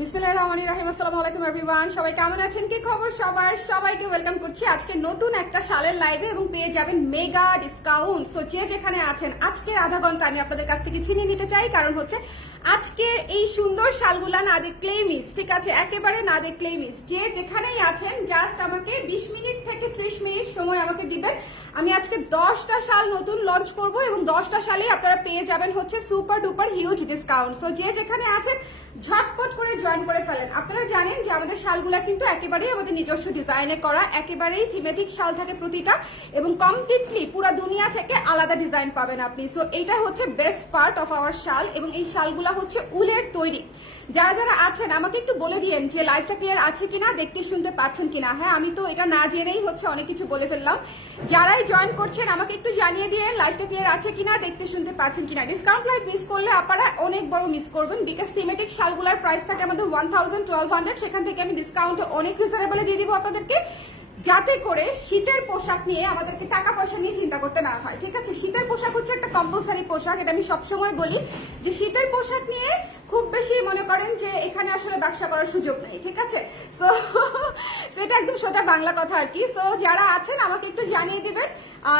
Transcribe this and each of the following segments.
বিসমিল্লাহির রহমানির রহিম। আসসালামু আলাইকুম সবাই কেমন আছেন? কি খবর সবার? সবাইকে ওয়েলকাম করছি আজকে নতুন একটা শালের লাইভে এবং পেয়ে যাবেন মেগা ডিসকাউন্ট সো যে যেখানে আছেন, আজকের আধা ঘণ্টা আমি আপনাদের কাছ থেকে ছিনিয়ে নিতে চাই। কারণ হচ্ছে, আজকের এই সুন্দর শালগুলা না দেখলেই ঠিক আছে? একেবারে না দেখলেই মিস যে যেখানেই আছেন জাস্ট আমাকে বিশ মিনিট থেকে ত্রিশ মিনিট সময় আমাকে দিবেন। আমি আজকে দশটা শাল নতুন লঞ্চ করব এবং দশটা শালেই আপনারা পেয়ে যাবেন হচ্ছে super duper huge discount so যে যেখানে আছেন, ঝটপট করে জয়েন করে ফেলেন। আপনারা জানেন যে আমাদের শালগুলা কিন্তু একেবারেই আমাদের নিজস্ব ডিজাইনে করা, একেবারেই থিমেটিক শাল থাকে প্রতিটা এবং কমপ্লিটলি পুরো দুনিয়া থেকে আলাদা ডিজাইন পাবেন আপনি। সো এটা হচ্ছে বেস্ট পার্ট অফ আওয়ার শাল এবং এই শালগুলা হচ্ছে উলের তৈরি। যারা যারা আছেন, আমাকে একটু বলে দিয়েন যে লাইফটা ক্লিয়ার আছে কিনা, দেখতে শুনতে পাচ্ছেন কিনা। হ্যাঁ আমি তো এটা না জেনেই হচ্ছে অনেক কিছু বলে ফেললাম। যারাই জয়েন করছেন, আমাকে একটু জানিয়ে দিয়ে লাইফটা ক্লিয়ার আছে কিনা, দেখতে শুনতে পাচ্ছেন কিনা। ডিসকাউন্ট লাইভ মিস করলে আপনারা অনেক বড় মিস করবেন বিকজ থিমেটিক শালগুলার প্রাইস থাকে আমাদের ওয়ান থাউজেন্ড টুয়েলভ হান্ড্রেড সেখান থেকে আমি ডিসকাউন্ট অনেক রিজনেবলে দিয়ে দিব আপনাদেরকে, যাতে করে শীতের পোশাক নিয়ে আমাদেরকে টাকা পয়সা নিয়ে চিন্তা করতে না হয়, ঠিক আছে? শীতের পোশাক হচ্ছে একটা কম্পালসারি পোশাক, এটা আমি সবসময় বলি, যে শীতের পোশাক নিয়ে খুব বেশি মনে করেন যে এখানে আসলে ব্যবসা করার সুযোগ নেই, ঠিক আছে? সো সেটা একদম সোজা বাংলা কথা আর কি। সো যারা আছেন, আমাকে একটু জানিয়ে দিবেন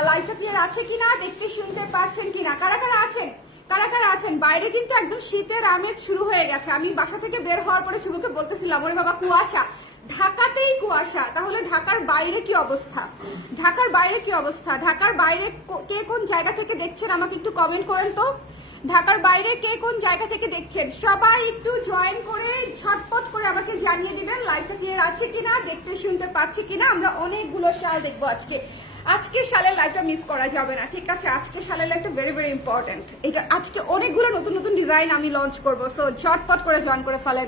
লাইফটা ক্লিয়ার আছে কিনা, দেখতে শুনতে পাচ্ছেন কিনা। কারা কারা আছেন? কারা কারা আছেন? বাইরে কিন্তু একদম শীতের আমেজ শুরু হয়ে গেছে। আমি বাসা থেকে বের হওয়ার পরে শুভকে বলতেছিলাম, ওরে বাবা, কুয়াশা। ঢাকাতেই কুয়াশা। তাহলে ঢাকার বাইরে কি অবস্থা? ঢাকার বাইরে কি অবস্থা? ঢাকার বাইরে কে কোন জায়গা থেকে দেখছেন? আমাকে একটু কমেন্ট করেন তো। ঢাকার বাইরে কে কোন জায়গা থেকে দেখছেন? সবাই একটু জয়েন করে, ছটপট করে আমাকে জানিয়ে দিবেন লাইভটা ক্লিয়ার আছে কিনা, দেখতে শুনতে পাচ্ছি কিনা। আমরা অনেকগুলো শাল দেখব আজকে। আজকে শালের লাইভটা মিস করা যাবে না, ঠিক আছে? আজকে শালের লাইভটা ভেরি ভেরি ইম্পর্টেন্ট এটা আজকে অনেকগুলো নতুন নতুন ডিজাইন আমি লঞ্চ করব সো ঝটপট করে জয়েন করে ফেলেন।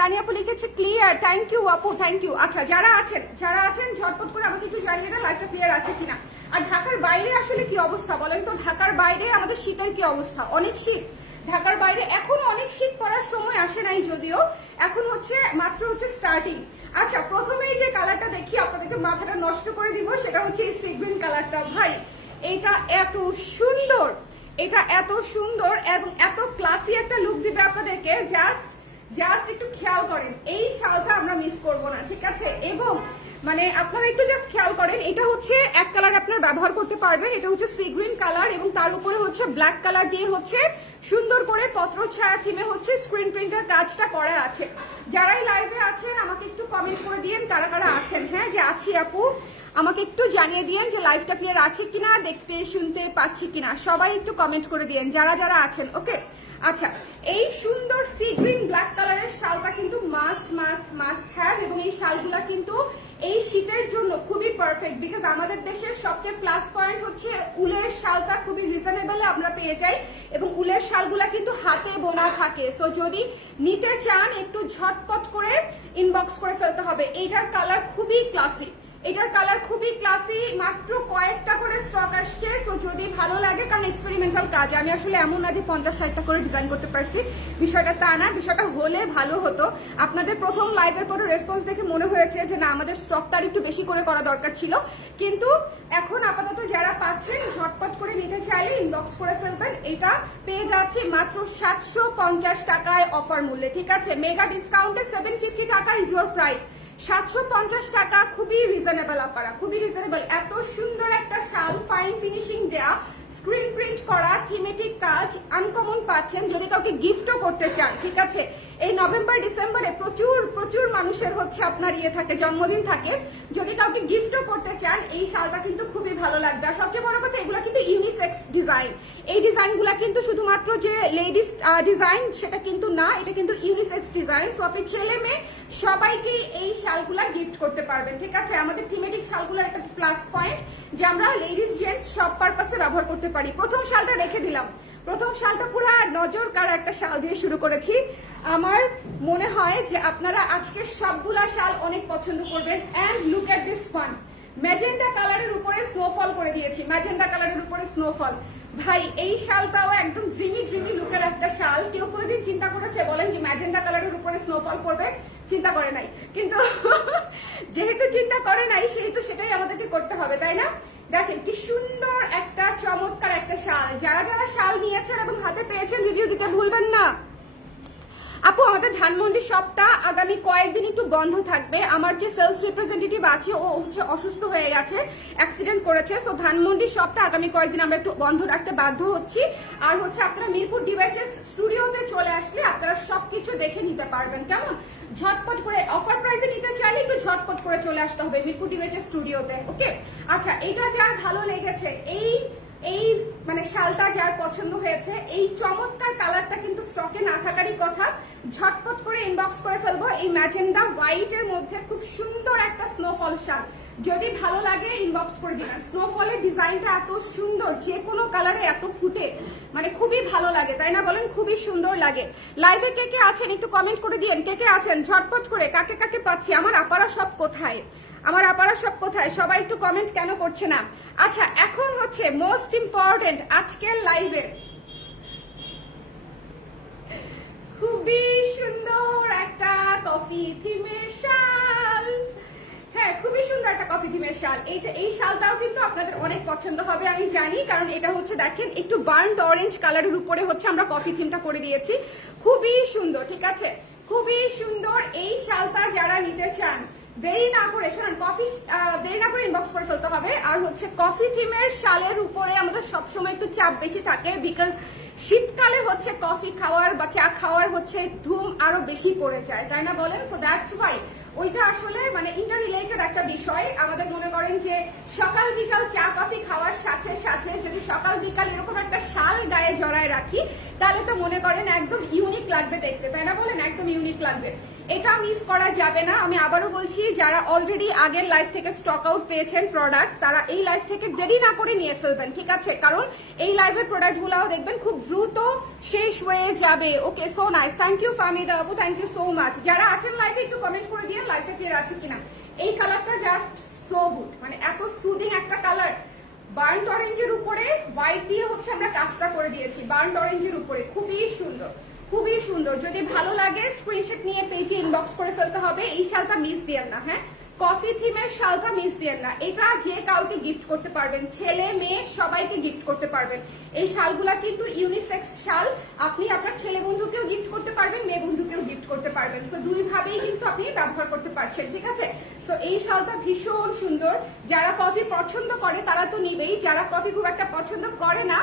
তানিয়া আপু লিখেছে ক্লিয়ার থ্যাংক ইউ আপু থ্যাংক ইউ আচ্ছা যারা আছেন যারা আছেন ঝটপট করে আমাকে একটু জানিয়ে দেন লাইভটা ক্লিয়ার আছে কিনা। আর ঢাকার বাইরে আসলে কি অবস্থা বলেন তো? ঢাকার বাইরে আমাদের শীতের কি অবস্থা? অনেক শীত। ঢাকার বাইরে এখন অনেক শীত পড়ার সময় আসে নাই যদিও। এখন হচ্ছে, মাত্র হচ্ছে স্টার্টিং আচ্ছা প্রথমেই যে কালারটা দেখি, আপনাদেরকে মাথাটা নষ্ট করে দিব, সেটা হচ্ছে এই সিগ্রিন কালারটা ভাই, এটা এত সুন্দর! এটা এত সুন্দর এবং এত ক্লাসি একটা লুক দিবে আপনাদেরকে। জাস্ট জাস্ট একটু খেয়াল করেন। এই শালটা আমরা মিস করব না, ঠিক আছে? এবং মানে আপনারা একটু জাস্ট করেন এটা হচ্ছে এক কালার আপনার ব্যবহার করতে পারবেন। এটা হচ্ছে সি গ্রিন কালার এবং তার উপরে হচ্ছে ব্ল্যাক কালার দিয়ে হচ্ছে সুন্দর করে পত্র ছায়া থিমে হচ্ছে স্ক্রিন প্রিন্টার কাজটা করা আছে। যারাই লাইভে আছেন, আমাকে একটু কমেন্ট করে দিয়েন কারা কারা আছেন। হ্যাঁ যে আছি আপু, আমাকে একটু জানিয়ে দিয়েন যে লাইভটা ক্লিয়ার আছে কিনা, দেখতে, শুনতে পাচ্ছি কিনা। সবাই একটু কমেন্ট করে দিয়েন, যারা যারা আছেন ওকে আচ্ছা এই সুন্দর সি গ্রিন ব্ল্যাক কালারের শালটা কিন্তু মাস্ট মাস্ট মাস্ট হ্যাভ এবং এই শালগুলা কিন্তু এই শীতের জন্য খুবই পারফেক্ট বিকজ আমাদের দেশের সবচেয়ে প্লাস পয়েন্ট হচ্ছে উলের শালটা খুবই রিজনেবল আমরা পেয়ে যাই এবং উলের শালগুলা কিন্তু হাতে বোনা থাকে। সো যদি নিতে চান একটু ঝটপট করে ইনবক্স করে ফেলতে হবে। এইটার কালার খুবই ক্লাসিক এটার কালার খুবই ক্লাসি মাত্র কয়েকটা করে স্টক আসছে সো যদি ভালো লাগে, কারণ এক্সপেরিমেন্টাল কাজ, আমি আসলে এমন না যে পঞ্চাশ ষাটটা করে ডিজাইন করতে পারছি। বিষয়টা তা না, বিষয়টা হলে ভালো হতো। আপনাদের প্রথম লাইভের পরে রেসপন্স দেখে মনে হয়েছে যে না, আমাদের স্টকটা একটু বেশি করে করা দরকার ছিল। কিন্তু এখন আপাতত যারা পাচ্ছেন, ঝটপট করে নিতে চাইলে ইনবক্স করে ফেলবেন। এটা পেয়ে যাচ্ছে মাত্র সাতশো পঞ্চাশ টাকায় অফার মূল্যে, ঠিক আছে? মেগা ডিসকাউন্টে সেভেন ফিফটি টাকা ইজ ইউর প্রাইস সাতশো পঞ্চাশ টাকা, খুবই রিজনেবল আপনারা, খুবই রিজনেবল এত সুন্দর একটা শাল ফাইন ফিনিশিং দেয়া স্ক্রিন প্রিন্ট করা থিমেটিক কাজ আনকমন পাচ্ছেন। যদি কাউকে গিফটও করতে চান, ঠিক আছে? এই নভেম্বর, ডিসেম্বরে প্রচুর প্রচুর মানুষের হচ্ছে আপনার ইয়ে থাকে, জন্মদিন থাকে। যদি কাউকে গিফটও করতে চান, এই শালটা কিন্তু খুবই ভালো লাগবে। আর সবচেয়ে বড় কথা, এগুলো কিন্তু ইউনিসেক্স ডিজাইন এই ডিজাইনগুলো কিন্তু শুধুমাত্র যে লেডিস ডিজাইন সেটা কিন্তু না, এটা কিন্তু ইউনিসেক্স ডিজাইন তো আপনি ছেলে মেয়ে সবাইকে এই শালগুলা গিফট করতে পারবেন, ঠিক আছে? আমাদের থিমেটিক শালগুলোর একটা প্লাস পয়েন্ট যে আমরা লেডিস জেন্টস সব পারপাসে ব্যবহার করতে পারি। প্রথম শালটা রেখে দিলাম। প্রথম শালটা পুরো নজর কাড়া একটা শাল দিয়ে শুরু করেছি। আমার মনে হয় যে আপনারা আজকে সবগুলা শাল অনেক পছন্দ করবেন। And look at this one magenta কালারের উপরে স্নোফল করে দিয়েছি। ম্যাজেন্ডা কালারের উপরে স্নোফল ভাই, এই শালটাও একদম ড্রিমি ড্রিমি লুকের একটা শাল। কেউ কোনোদিন চিন্তা করেছে বলেন যে ম্যাজেন্ডা কালারের উপরে স্নোফল করবে? চিন্তা করে নাই। কিন্তু যেহেতু চিন্তা করে নাই, সেহেতু সেটাই আমাদেরকে করতে হবে, তাই না? দেখেন কি সুন্দর একটা চমৎকার একটা শাল। যারা যারা শাল নিয়েছেন এবং হাতে পেয়েছেন রিভিউ দিতে ভুলবেন না। আপু, আমাদের ধানমন্ডি শপটা আগামী কয়েকদিন একটু বন্ধ থাকবে। আমার যে সেলস রিপ্রেজেন্টেটিভ আছে, ও হচ্ছে অসুস্থ হয়ে গেছে অ্যাক্সিডেন্ট করেছে। সো ধানমন্ডি শপটা আগামী কয়েকদিন আমরা একটু বন্ধ রাখতে বাধ্য হচ্ছি। আর হচ্ছে আপনারা মিরপুর ডিভাইসেস স্টুডিওতে চলে আসলে আপনারা সবকিছু দেখে নিতে পারবেন। কেমন? ঝটপট করে অফার প্রাইসে নিতে চাইলে একটু ঝটপট করে চলে আসতে হবে মিরপুর ডিভাইসেস স্টুডিওতে ওকে আচ্ছা এটা যার ভালো লেগেছে, এই এই মানে শালটা যার পছন্দ হয়েছে, এই চমৎকার কালারটা কিন্তু স্টকে না থাকারই কথা। ঝটপট করে ইনবক্স করে ফেলব এই ম্যাজেন্ডা হোয়াইট এর মধ্যে খুব সুন্দর একটা স্নোফল শাল। যদি ভালো লাগে ইনবক্স করে দিবেন। স্নোফলের ডিজাইনটা এত সুন্দর যে কোনো কালারে এত ফুটে মানে খুবই ভালো লাগে, তাই না বলেন? খুবই সুন্দর লাগে। লাইভে কে কে আছেন একটু কমেন্ট করে দিয়েন। কে কে আছেন? ঝটপট করে। কাকে কাকে পাচ্ছি? আমার আপারা সব কোথায়? আমার আপারা সব কোথায়? সবাই একটু কমেন্ট কেন করছে না? আচ্ছা এখন হচ্ছে মোস্ট ইম্পর্টেন্ট আজকের লাইভে খুবই সুন্দর একটা কফি থিমের শাল। হ্যাঁ খুবই সুন্দর একটা কফি থিমের শাল। এই এই শালটাও কিন্তু আপনাদের অনেক পছন্দ হবে, আমি জানি, কারণ এটা হচ্ছে দেখেন, একটু বার্ন অরেঞ্জ কালারের উপরে হচ্ছে আমরা কফি থিমটা করে দিয়েছি। খুবই সুন্দর, ঠিক আছে? খুবই সুন্দর এই শালটা যারা নিতে চান দেরি না করে, শোনেন, কফি দেরি না করে ইনবক্স করে ফেলতে হবে। আর হচ্ছে কফি থিমের শালের উপরে আমাদের সবসময় একটু চাপ বেশি থাকে বিকজ শীতকালে হচ্ছে কফি খাওয়ার বা চা খাওয়ার হচ্ছে ধুম আরও বেশি পড়ে যায়, তাই না বলেন? সো দ্যাটস ওয়াই ওইটা আসলে মানে ইন্টার রিলেটেড একটা বিষয়। আমাদের মনে করেন যে সকাল বিকাল চা, কফি খাওয়ার সাথে সাথে যদি সকাল বিকাল এরকম একটা শাল গায়ে জড়ায় রাখি, তাহলে তো মনে করেন একদম ইউনিক লাগবে দেখতে। তাই না বলেন? একদম ইউনিক লাগবে। এটা মিস করা যাবে না। আমি আবারও বলছি, যারা অলরেডি আগের লাইফ থেকে স্টক আউট পেয়েছেন প্রোডাক্ট তারা এই লাইফ থেকে দেরি না করে নিয়ে ফেলবেন, ঠিক আছে? কারণ এই লাইভের প্রোডাক্ট গুলাও দেখবেন খুব দ্রুত শেষ হয়ে যাবে। Okay so nice thank you Famida আপু থ্যাংক ইউ সো মাচ যারা আছেন লাইভে একটু কমেন্ট করে দিয়ে লাইভটা ক্লিয়ার আছে কিনা? এই কালারটা জাস্ট সো গুড মানে এত সুদিং একটা কালার বার্ন অরেঞ্জের উপরে হোয়াইট দিয়ে হচ্ছে আমরা কাজটা করে দিয়েছি। বার্ন অরেঞ্জের উপরে। খুবই সুন্দর। খুবই সুন্দর। যদি ভালো লাগে স্ক্রিনশট নিয়ে পেজে ইনবক্স করে ফেলতে হবে। এই শালটা মিস দিয়েন না হ্যাঁ? কফি থিমের শালটা মিস দিয়েন না। এটা যে কাউকে গিফট করতে পারবেন, ছেলে, মেয়ে, সবাইকে গিফট করতে পারবেন। এই শালগুলা কিন্তু ইউনিসেক্স শাল। আপনি আপনার ছেলে বন্ধুকেও গিফট করতে পারবেন, মেয়ে বন্ধুকেও গিফট করতে পারবেন। সো দুই ভাবেই কিন্তু আপনি ব্যবহার করতে পারছেন, ঠিক আছে? তো এই শালটা ভীষণ সুন্দর। যারা কফি পছন্দ করে, তারা তো নিবেই। যারা কফি খুব একটা পছন্দ করে না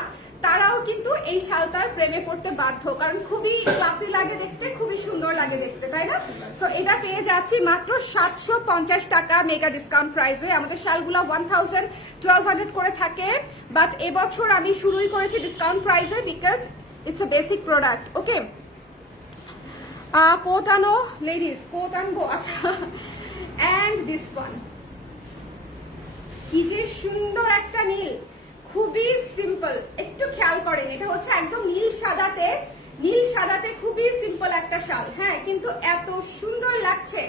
তারাও কিন্তু এই শালটার প্রেমে পড়তে বাধ্য, কারণ খুবই ক্লাসি লাগে দেখতে, খুবই সুন্দর লাগে দেখতে, তাই না? সো এটা পেয়ে যাচ্ছি মাত্র সাতশো পঞ্চাশ টাকা মেগা ডিসকাউন্ট প্রাইসে আমাদের শালগুলো ওয়ান থাউজেন্ড টুয়েলভ হান্ড্রেড করে থাকে। বাট এবছর আমি শুরুই করেছি ডিসকাউন্ট প্রাইসে because it's a basic product okay coat ladies coat আনব আচ্ছা। অ্যান্ড ওয়ান কি যে সুন্দর একটা নীল। খুবই সিম্পল একটু খেয়াল করেন, এটা হচ্ছে একদম নীল সাদাতে নীল সাদাতে খুবই সিম্পল একটা শাল। হ্যাঁ কিন্তু এত সুন্দর লাগছে।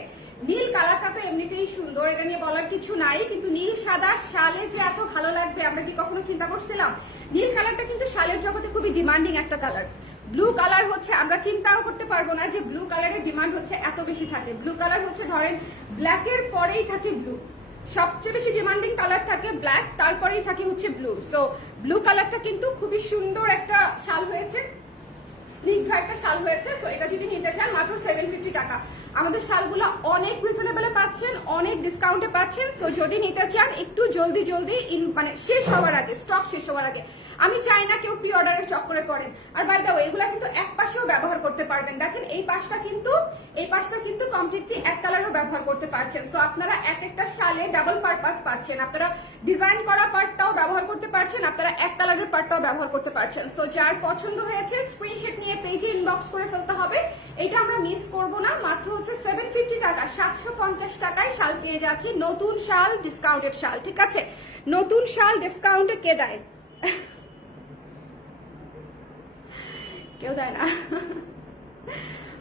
নীল কালারটা তো এমনিতেই সুন্দর, এটা নিয়ে বলার কিছু নাই, কিন্তু নীল সাদা শালে যে এত ভালো লাগবে, আমরা কি কখনো চিন্তা করছিলাম? নীল কালারটা কিন্তু শালের জগতে খুবই ডিমান্ডিং একটা কালার। ব্লু কালার হচ্ছে, আমরা চিন্তাও করতে পারব না যে ব্লু কালারের ডিমান্ড হচ্ছে এত বেশি থাকে। ব্লু কালার হচ্ছে, ধরেন ব্ল্যাকের পরেই থাকে ব্লু সবচেয়ে বেশি ডিমান্ডিং কালার থাকে ব্ল্যাক তারপরেই থাকে হচ্ছে ব্লু সো ব্লু কালারটা কিন্তু খুবই সুন্দর একটা শাল হয়েছে। স্নিগ্ধ একটা শাল হয়েছে। সো এটা যদি নিতে চান, মাত্র সেভেন ফিফটি টাকা। আমাদের শালগুলো অনেক পাচ্ছেন, অনেক ডিসকাউন্টে পাচ্ছেন। সো যদি নিতে চান, একটু জলদি জলদি মানে শেষ হওয়ার আগে স্টক শেষ হওয়ার আগে আমি চাই না কেউ প্রি অর্ডারের চক্করে পড়েন। আর বাই দা এগুলা কিন্তু এক পাশেও ব্যবহার করতে পারবেন। দেখেন, এই পাশটা কিন্তু, এই পাশটা কিন্তু কমপ্লিটলি এক কালারও ব্যবহার করতে পারছেন। সো আপনারা এক একটা শালে ডাবল পারপাস পাচ্ছেন। আপনারা ডিজাইন করা পার্টটাও ব্যবহার করতে পারছেন, আপনারা এক কালারের পার্টটাও ব্যবহার করতে পারছেন। সো যার পছন্দ হয়েছে স্ক্রিনশট নিয়ে পেজে ইনবক্স করে ফেলতে হবে। এটা আমরা মিস করব না, মাত্র হচ্ছে সেভেন ফিফটি টাকা। সাতশো পঞ্চাশ টাকায় শাল পেয়ে যাচ্ছি। নতুন শাল ডিসকাউন্টেড শাল, ঠিক আছে? নতুন শাল ডিসকাউন্টে কে দেয়? কেউ দেয় না।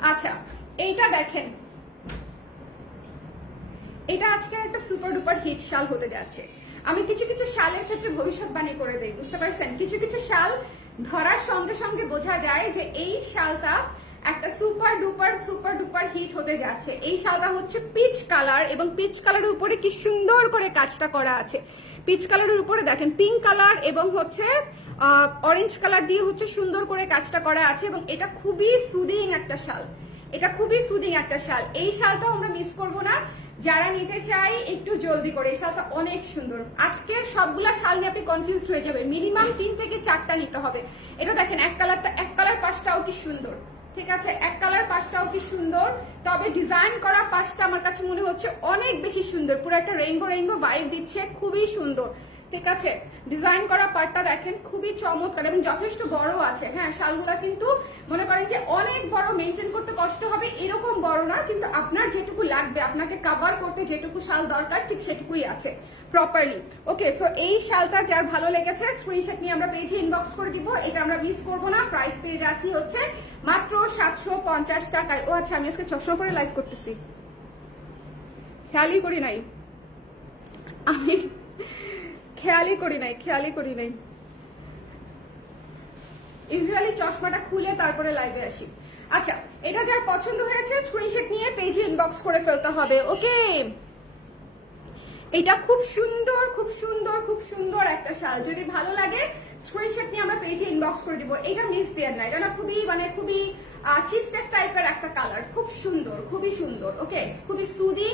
আচ্ছা এইটা দেখেন। এটা আজকের একটা সুপার ডুপার হিট শাল হতে যাচ্ছে। আমি কিছু কিছু শালের ক্ষেত্রে ভবিষ্যৎবাণী করে দেই, বুঝতে পারছেন? কিছু কিছু শাল ধরার সঙ্গে সঙ্গে বোঝা যায় যে এই শালটা একটা super duper super duper hit হতে যাচ্ছে। এই শালটা হচ্ছে পিচ কালার এবং পিচ কালারের উপরে কি সুন্দর করে কাজটা করা আছে। পিচ কালারের উপরে দেখেন পিঙ্ক কালার এবং হচ্ছে অরেঞ্জ কালার দিয়ে হচ্ছে সুন্দর করে কাজটা করা আছে এবং এটা খুবই সুদিং একটা শাল। এটা খুবই সুদিং একটা শাল। এই শালটাও আমরা মিস করব না। যারা নিতে চাই, একটু জলদি করে। এই শালটা অনেক সুন্দর। আজকের সবগুলা শাল নিয়ে আপনি কনফিউজড হয়ে যাবে মিনিমাম তিন থেকে চারটা নিতে হবে। এটা দেখেন, এক কালারটা এক কালার পাশটাও কি সুন্দর। ঠিক আছে? এক কালার পাশটাও কি সুন্দর। তবে ডিজাইন করা পাশটা আমার কাছে মনে হচ্ছে অনেক বেশি সুন্দর। পুরো একটা রেইনবো রেইনবো ভাইব দিচ্ছে। খুবই সুন্দর। ঠিক আছে? ডিজাইন করা পার্টটা দেখেন খুবই চমৎকার এবং যথেষ্ট বড় আছে। হ্যাঁ শালগুলা কিন্তু মনে করেন যে অনেক বড় মেনটেন করতে কষ্ট হবে এরকম বড় না, কিন্তু আপনার যেটুকু লাগবে, আপনাকে কাভার করতে যেটুকু শাল দরকার, ঠিক সেটুকুই আছে প্রপারলি ওকে সো এই শালটা যার ভালো লেগেছে স্ক্রিনশট নিয়ে আমরা পেজে ইনবক্স করে দিব, এটা আমরা মিস করব না প্রাইস পেয়ে যাচ্ছি হচ্ছে মাত্র সাতশো পঞ্চাশ টাকায়। ও আচ্ছা আমি আজকে চশমা করে লাইভ করতেছি। খেয়ালই করি নাই। আমি খেয়ালই করি নাই, খেয়ালই করি নাই। ইউজুয়ালি চশমাটা খুলে তারপরে লাইভে আসি। আচ্ছা এটা যার পছন্দ হয়েছে স্ক্রিনশট নিয়ে পেজে ইনবক্স করে ফেলতে হবে ওকে এটা খুব সুন্দর খুব সুন্দর খুব সুন্দর একটা শাল। যদি ভালো লাগে স্ক্রিনশট নিয়ে আমরা পেজে ইনবক্স করে দিব। এটা মিস দেওয়ার না এটা না খুবই মানে খুবই চিস্টেক টাইপের একটা কালার খুব সুন্দর, খুবই সুন্দর ওকে খুবই সুদিং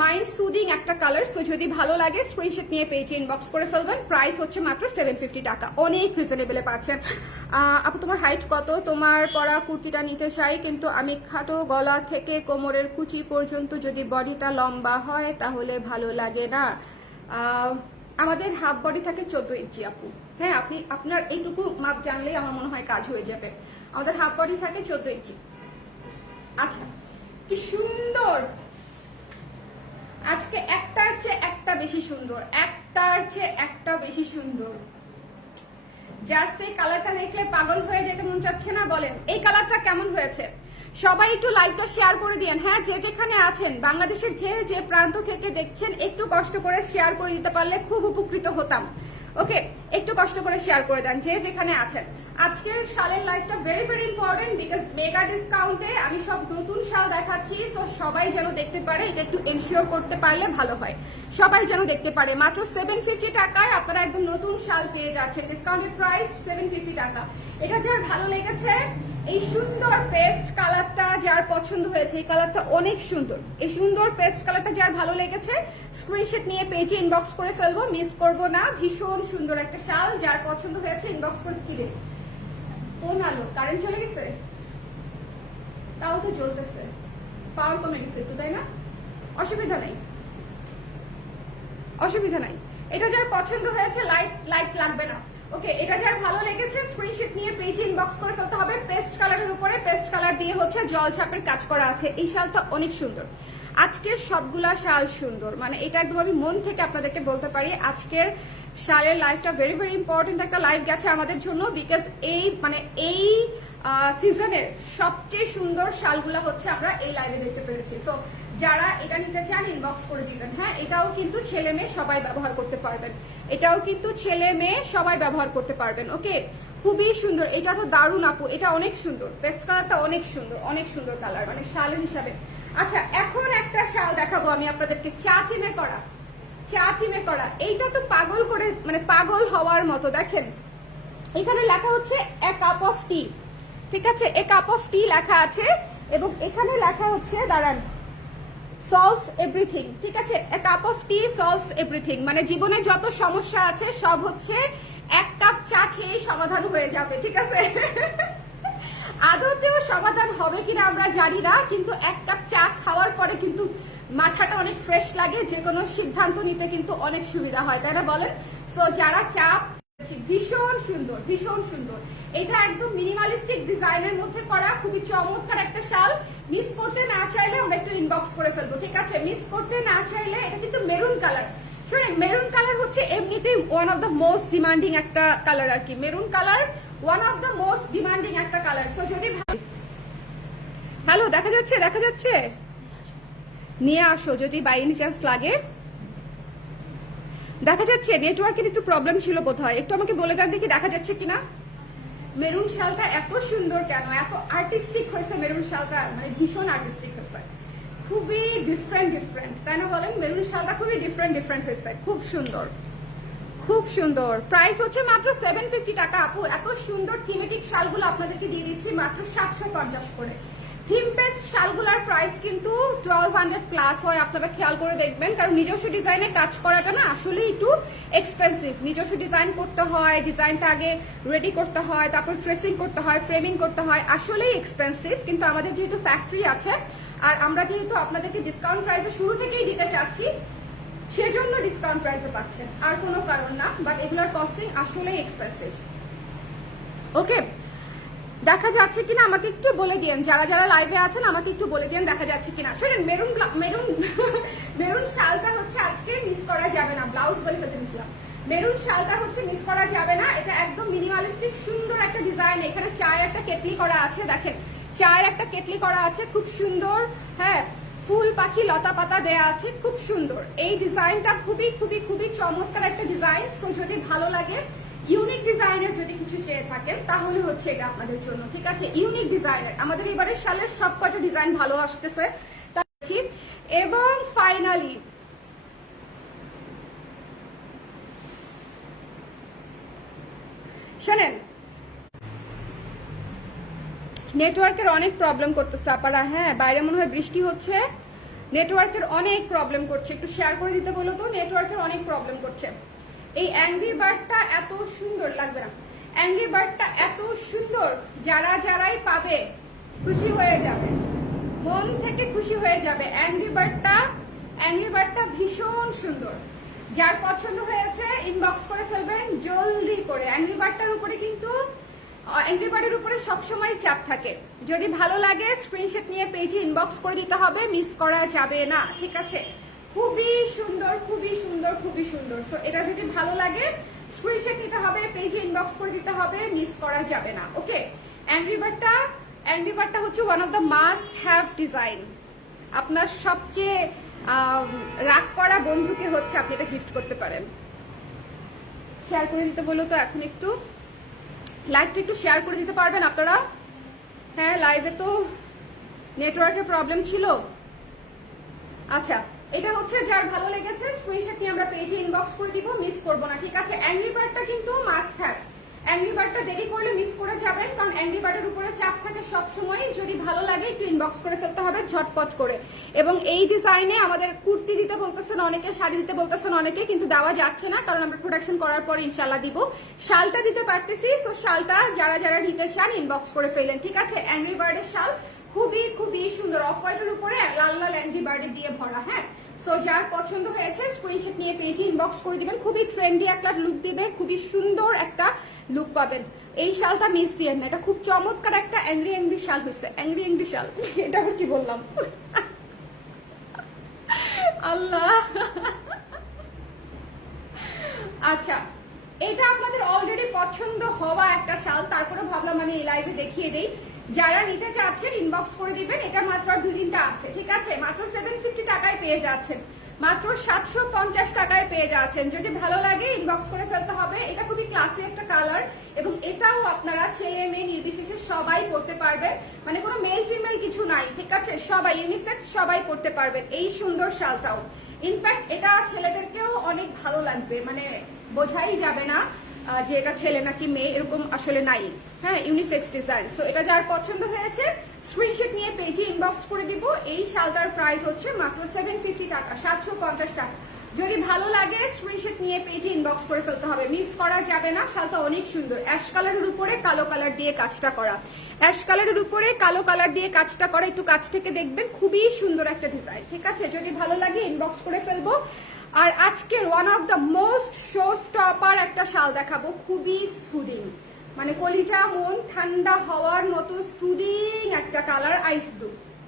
মাইন্ড সুদিং একটা কালার সো যদি ভালো লাগে স্ক্রিনশট নিয়ে পেজে ইনবক্স করে ফেলবেন। প্রাইস হচ্ছে মাত্র সেভেন ফিফটি টাকা, অনেক রিজনেবলে পাচ্ছেন। আপু, তোমার হাইট কত? তোমার পরা কুর্তিটা নিতে চাই, কিন্তু আমি খাটো গলা থেকে কোমরের কুচি পর্যন্ত যদি বডিটা লম্বা হয়, তাহলে ভালো লাগে না। আমাদের হাফ বডি থাকে চোদ্দ ইঞ্চি আপু। হ্যাঁ আপনি, আপনার এইটুকু মাপ জানলেই আমার মনে হয় কাজ হয়ে যাবে। আমাদের হাফ বডি থাকে চোদ্দ ইঞ্চি আচ্ছা কি সুন্দর। আজকে একটার চেয়ে একটা বেশি সুন্দর, একটার চেয়ে একটা বেশি সুন্দর। জাস্ট এই কালারটা দেখলে পাগল হয়ে যেতে মন চাচ্ছে না, বলেন। এই কালারটা কেমন হয়েছে? সবাই একটু লাইভটা শেয়ার করে দিন হ্যাঁ যে যেখানে আছেন, বাংলাদেশের যে যে প্রান্ত থেকে দেখছেন, একটু কষ্ট করে শেয়ার করে দিতে পারলে খুব উপকৃত হতাম। ওকে একটু কষ্ট করে শেয়ার করে দেন, যে যেখানে আছেন। আজকের শালের লাইফটা very very important because mega ডিসকাউন্টে আমি সব নতুন শাল দেখাচ্ছি সো সবাই যেন দেখতে পারে, এটা একটু এনশিওর করতে পারলে ভালো হয়। সবাই যেন দেখতে পারে, মাত্র সেভেন ফিফটি টাকায় আপনারা একদম নতুন শাল পেয়ে যাচ্ছেন ডিসকাউন্টেড প্রাইস সেভেন ফিফটি টাকা। এটা যার ভালো লেগেছে, এই সুন্দর পেস্ট কালারটা যার পছন্দ হয়েছে, এই কালারটা অনেক সুন্দর। এই সুন্দর পেস্ট কালারটা যার ভালো লেগেছে স্ক্রিনশট নিয়ে পেজে ইনবক্স করে ফেলব মিস করব না। ভীষণ সুন্দর একটা শাল, যার পছন্দ হয়েছে ইনবক্স করে কিনে কোন আলো কারেন্ট চলে গেছে? তাও তো জ্বলতেছে। পাওয়ার কমে গেছে একটু, তাই না? অসুবিধা নেই। অসুবিধা নাই। এটা যার পছন্দ হয়েছে লাইট লাইট লাগবে না। ওকে এটা যার ভালো লেগেছে স্ক্রিনশট নিয়ে পেজে ইনবক্স করে ফেলতে হবে। পেস্ট কালারের উপরে পেস্ট কালার দিয়ে হচ্ছে জল ছাপের কাজ করা আছে। এই শালটা অনেক সুন্দর। আজকের সবগুলা শাল সুন্দর। মানে এটা একদম আমি মন থেকে আপনাদেরকে বলতে পারি, আজকের শালের লাইফটা ভেরি ভেরি ইম্পর্টেন্ট একটা লাইফ গেছে আমাদের জন্য বিকজ এই মানে এই সিজনের সবচেয়ে সুন্দর শালগুলা হচ্ছে আমরা এই লাইভে দেখতে পেরেছি। সো যারা এটা নিতে চান ইনবক্স করে দিবেন। হ্যাঁ এটাও কিন্তু ছেলে মেয়ে সবাই ব্যবহার করতে পারবেন। এটাও কিন্তু ছেলে মেয়ে সবাই ব্যবহার করতে পারবেন ওকে খুবই সুন্দর। এটা তো দারুণ আপু, এটা অনেক সুন্দর। পেস্ট কালারটা অনেক সুন্দর অনেক সুন্দর কালার মানে শালের হিসাবে। আচ্ছা এখন একটা শাল দেখাবো আমি আপনাদেরকে। চা থিমে করা। চা থিমে করা। এইটা তো পাগল করে মানে পাগল হওয়ার মতো, দেখেন। এখানে লেখা হচ্ছে এ কাপ অফ টি ঠিক আছে? এ কাপ অফ টি লেখা আছে, এবং এখানে লেখা হচ্ছে, দাঁড়ান সলভস এভরিথিং ঠিক আছে? A cup of tea solves everything মানে জীবনে যত সমস্যা আছে, সব হচ্ছে এক কাপ চা খেয়ে সমাধান হয়ে যাবে। ঠিক আছে? আদতেও সমাধান হবে কিনা আমরা জানি না, কিন্তু এক কাপ চা খাওয়ার পরে কিন্তু মাথাটা অনেক ফ্রেশ লাগে যে কোনো সিদ্ধান্ত নিতে কিন্তু অনেক সুবিধা হয়, তাই না বলেন? সো যারা চা ভীষণ সুন্দর ভীষণ সুন্দর। এটা একদম মিনিমালিস্টিক ডিজাইনের মধ্যে করা, খুবই চমৎকার একটা শাল। মিস করতে না চাইলে আমরা একটু ইনবক্স করে ফেলব, ঠিক আছে? মিস করতে না চাইলে এটা কিন্তু মেরুন কালার শুনেন মেরুন কালার হচ্ছে এমনিতেই one of the most demanding একটা কালার আর কি। Maroon colour one of the most demanding একটা কালার সো যদি হ্যালো দেখা যাচ্ছে দেখা যাচ্ছে? নিয়ে আসো, যদি বাই এনি চান্স লাগে। দেখা যাচ্ছে নেটওয়ার্কের একটু প্রবলেম ছিল বোধহয়। একটু আমাকে বলে দেন দেখি দেখা যাচ্ছে কিনা। মেরুন শালটা এত সুন্দর কেন? এত আর্টিস্টিক হয়েছে মেরুন শালটা মানে ভীষণ আর্টিস্টিক হয়েছে। খুবই ডিফারেন্ট ডিফারেন্ট তাই না বলেন? মেরুন শালটা খুবই ডিফারেন্ট ডিফারেন্ট হয়েছে। খুব সুন্দর। খুব সুন্দর। প্রাইস হচ্ছে মাত্র সেভেন ফিফটি টাকা আপু। এত সুন্দর থিমেটিক শালগুলো আপনাদেরকে দিয়ে দিচ্ছি, মাত্র সাতশো পঞ্চাশ করে। থিম বেস্ট শাল প্রাইস কিন্তু টুয়েলভ হান্ড্রেড প্লাস হয়, আপনারা খেয়াল করে দেখবেন। কারণ নিজস্ব ডিজাইনে কাজ করাটা না আসলে একটু এক্সপেন্সিভ নিজস্ব ডিজাইন করতে হয় ডিজাইনটা আগে রেডি করতে হয়, তারপর ট্রেসিং করতে হয় ফ্রেমিং করতে হয়, আসলেই এক্সপেন্সিভ কিন্তু আমাদের যেহেতু ফ্যাক্টরি আছে, আর আমরা যেহেতু আপনাদেরকে ডিসকাউন্ট প্রাইসে শুরু থেকেই দিতে চাচ্ছি সেজন্য ডিসকাউন্ট প্রাইসে পাচ্ছেন। আর কোনো কারণ না বাট এগুলোর কস্টিং আসলেই এক্সপেন্সিভ ওকে দেখা যাচ্ছে কিনা? আমাকে একটু বলে দিন যারা যারা লাইভে আছেন, আমাকে একটু বলে দিন দেখা যাচ্ছে কিনা। শোনেন মেরুন মেরুন মেরুন শালটা হচ্ছে আজকে মিস করা যাবে না। ব্লাউজ বলে ফেলতে নিছিলাম মেরুন শালটা হচ্ছে মিস করা যাবে না। এটা একদম মিনিমালিস্টিক সুন্দর একটা ডিজাইন এখানে চায়ের একটা কেটলি করা আছে, দেখেন। চায়ের একটা কেটলি করা আছে, খুব সুন্দর। হ্যাঁ ফুল পাখি লতা পাতা দেয়া আছে, খুব সুন্দর। এই ডিজাইনটা খুবই খুবই খুবই চমৎকার একটা ডিজাইন। সো যদি ভালো লাগে ইউনিক ডিজাইনের যদি কিছু চেয়ে থাকেন, তাহলে হচ্ছে এটা আপনাদের জন্য, ঠিক আছে? ইউনিক ডিজাইনের আমাদের এবারে শালের সব কটা ডিজাইন ভালো আসতেছে। এবং ফাইনালি শোনেন নেটওয়ার্কের অনেক প্রবলেম করতেছে, আপারা হ্যাঁ বাইরে মনে হয় বৃষ্টি হচ্ছে। নেটওয়ার্কের অনেক প্রবলেম করছে, একটু শেয়ার করে দিতে বলো তো নেটওয়ার্কের অনেক প্রবলেম করছে। এই অ্যাংরি বার্ডটা এত সুন্দর, লাগবে না। অ্যাংরি বার্ডটা এত সুন্দর, যারা যারাই পাবে, খুশি হয়ে যাবে। মন থেকে খুশি হয়ে যাবে। অ্যাংরি বার্ডটা অ্যাংরি বার্ডটা ভীষণ সুন্দর। যার পছন্দ হয়েছে ইনবক্স করে ফেলবেন, জলদি করে। অ্যাংরি বার্ডটার উপরে কিন্তু অ্যাংরি উপরে সবসময় চাপ থাকে। যদি ভালো লাগে স্ক্রিনশট নিয়ে পেজে ইনবক্স করে দিতে হবে মিস করা যাবে না, ঠিক আছে? খুবই সুন্দর খুবই সুন্দর খুবই সুন্দর। তো এটা যদি ভালো লাগে স্ক্রিনশট নিতে হবে পেজে ইনবক্স করে দিতে হবে মিস করা যাবে না ওকে অ্যাংরি বার্ডটা হচ্ছে one of the must have design আপনার সবচেয়ে রাগ করা বন্ধুকে হচ্ছে আপনি এটা গিফট করতে পারেন। শেয়ার করে দিতে বলো তো এখন একটু। লাইভটা একটু শেয়ার করে দিতে পারবেন আপনারা? হ্যাঁ লাইভে তো নেটওয়ার্কের প্রবলেম ছিল। আচ্ছা এটা হচ্ছে যার ভালো লেগেছে স্ক্রিনশট নিয়ে আমরা পেজে ইনবক্স করে দিব মিস করব না, ঠিক আছে? অ্যাংরি বার্ডটা কিন্তু মাস্ট হ্যাভ অ্যাংরি বার্ডটা দেরি করলে মিস করে যাবেন, কারণ অ্যাংরি বার্ডের উপরে চাপ থাকে সব সময় যদি ভালো লাগে, একটু ইনবক্স করে ফেলতে হবে, ঝটপট করে। এবং এই ডিজাইনে আমাদের কুর্তি দিতে বলতেছেন অনেকে, শাড়ি দিতে বলতেছেন অনেকে, কিন্তু দেওয়া যাচ্ছে না, কারণ আমরা প্রোডাকশন করার পর ইনশাল্লাহ দিব। শালটা দিতে পারতেছি তো শালটা যারা যারা নিতে চান ইনবক্স করে ফেলেন ঠিক আছে অ্যাংরি বার্ডের শাল খুবই খুবই সুন্দর। অফ হোয়াইটের উপরে লাল লাল অ্যাংরি বার্ডে দিয়ে ভরা হ্যাঁ? সো যার পছন্দ হয়েছে স্ক্রিনশট নিয়ে পেজে ইনবক্স করে দিবেন। খুবই ট্রেন্ডি একটা লুক দিবে, খুবই সুন্দর একটা লুক পাবেন। এই শালটা মিস দিয়ে না, এটা খুব চমৎকার একটা অ্যাংরি অ্যাংরি শাল হয়েছে অ্যাংরি অ্যাংরি শাল। এটা আবার কি বললাম? আল্লাহ! আচ্ছা এটা আপনাদের অলরেডি পছন্দ হওয়া একটা শাল তারপরে ভাবলাম আমি এই লাইভে দেখিয়ে দেই। যারা নিতে চাচ্ছেন ইনবক্স করে দিবেন, এটা মাত্র দুই দিনটা আছে, ঠিক আছে? মাত্র সেভেন ফিফটি টাকায় পেয়ে যাচ্ছেন। মাত্র সাতশো পঞ্চাশ টাকায় পেয়ে যাচ্ছেন। যদি ভালো লাগে ইনবক্স করে ফেলতে হবে। এটা খুবই ক্লাসি একটা কালার এবং এটাও আপনারা ছেলে মেয়ে নির্বিশেষে সবাই পড়তে পারবেন। মানে কোনো মেল ফিমেল কিছু নাই, ঠিক আছে? সবাই ইউনিসেক্স সবাই পড়তে পারবেন এই সুন্দর শালটাও। ইনফ্যাক্ট এটা ছেলেদেরকেও অনেক ভালো লাগবে। মানে বোঝাই যাবে না যে এটা ছেলে নাকি মেয়ে, এরকম আসলে নাই। হ্যাঁ ইউনিসেক্স ডিজাইন সো এটা যার পছন্দ হয়েছে স্ক্রিনশট নিয়ে পেজে ইনবক্স করে দিব। এই শালটার প্রাইস হচ্ছে মাত্র সেভেন ফিফটি টাকা, সাতশো পঞ্চাশ টাকা। যদি ভালো লাগে স্ক্রিনশট নিয়ে পেজে ইনবক্স করে ফেলতে হবে। মিস করা যাবে না শালটা অনেক সুন্দর। অ্যাশ কালারের উপরে কালো কালার দিয়ে কাজটা করা। অ্যাশ কালারের উপরে কালো কালার দিয়ে কাজটা করা, একটু কাছ থেকে দেখবেন। খুবই সুন্দর একটা ডিজাইন ঠিক আছে? যদি ভালো লাগে ইনবক্স করে ফেলব। আর আজকের one of the most show stopper একটা শাল দেখাবো, খুবই সুদিং মানে কলিজা, মন ঠান্ডা হওয়ার মতো সুদিন একটা কালার আইস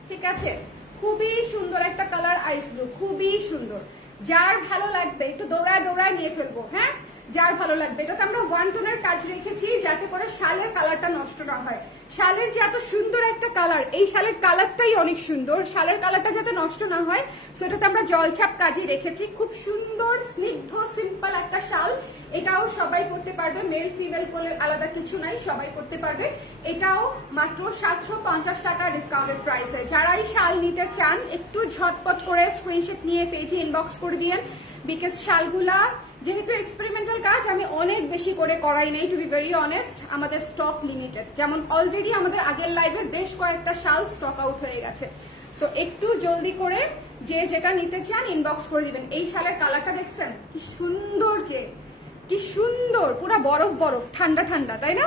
ঠিক আছে? খুবই সুন্দর একটা কালার আইস খুবই সুন্দর। যার ভালো লাগবে, একটু দৌড়ায় দৌড়ায় নিয়ে ফেলব হ্যাঁ? যার ভালো লাগবে। এটাতে আমরা ওয়ান টোনের কাজ রেখেছি যাতে করে শালের কালারটা নষ্ট না হয়। শালের যে এত সুন্দর একটা কালার এই শালের কালারটাই অনেক সুন্দর। শালের কালারটা যাতে নষ্ট না হয় তো এটাতে আমরা জলছাপ কাজে রেখেছি। খুব সুন্দর, স্নিগ্ধ সিম্পল একটা শাল। এটাও সবাই করতে পারবে মেল ফিমেল বলে আলাদা কিছু নাই, সবাই করতে পারবে। এটাও মাত্র সাতশো পঞ্চাশ টাকা ডিসকাউন্টেড প্রাইসে যারা এই শাল নিতে চান, একটু ঝটপট করে স্ক্রিনশট নিয়ে পেজে ইনবক্স করে দিয়েন। বিকজ শালগুলা যেহেতু এক্সপেরিমেন্টাল কাজ, আমি অনেক বেশি করে করাই নাই টু বি ভেরি অনেস্ট আমাদের স্টক লিমিটেড যেমন অলরেডি আমাদের আগের লাইভের বেশ কয়েকটা শাল স্টক আউট হয়ে গেছে। সো একটু জলদি করে যে যেটা নিতে চান ইনবক্স করে দিবেন। এই শালের কালারটা দেখছেন? কি সুন্দর যে, কি সুন্দর, পুরা বরফ বরফ, ঠান্ডা ঠান্ডা, তাই না?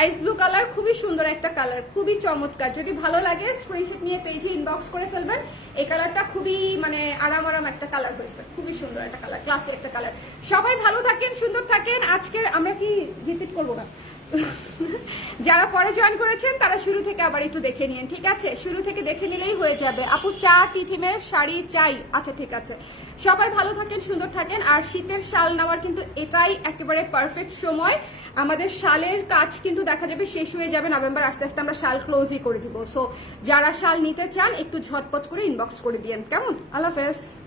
আইস ব্লু কালার খুবই সুন্দর একটা কালার খুবই চমৎকার। যদি ভালো লাগে স্ক্রিনশট নিয়ে পেজে ইনবক্স করে ফেলবেন। এই কালারটা খুবই মানে আরাম আরাম একটা কালার হয়েছে। খুবই সুন্দর একটা কালার ক্লাসি একটা কালার সবাই ভালো থাকেন, সুন্দর থাকেন। আজকের আমরা কি রিপিট করব না যারা পরে জয়েন করেছেন, তারা শুরু থেকে আবার একটু দেখে নিন, ঠিক আছে? শুরু থেকে দেখে নিলেই হয়ে যাবে। আপু, চা টিথিমের শাড়ি, চাই। আচ্ছা ঠিক আছে। সবাই ভালো থাকেন, সুন্দর থাকেন, আর শীতের শাল নেওয়ার কিন্তু এটাই একেবারে পারফেক্ট সময়। আমাদের শালের কাজ কিন্তু দেখা যাবে শেষ হয়ে যাবে নভেম্বর, আস্তে আস্তে আমরা শাল ক্লোজই করে দিব। সো যারা শাল নিতে চান, একটু ঝটপট করে ইনবক্স করে দিয়েন। কেমন? আল্লাহ হাফেজ।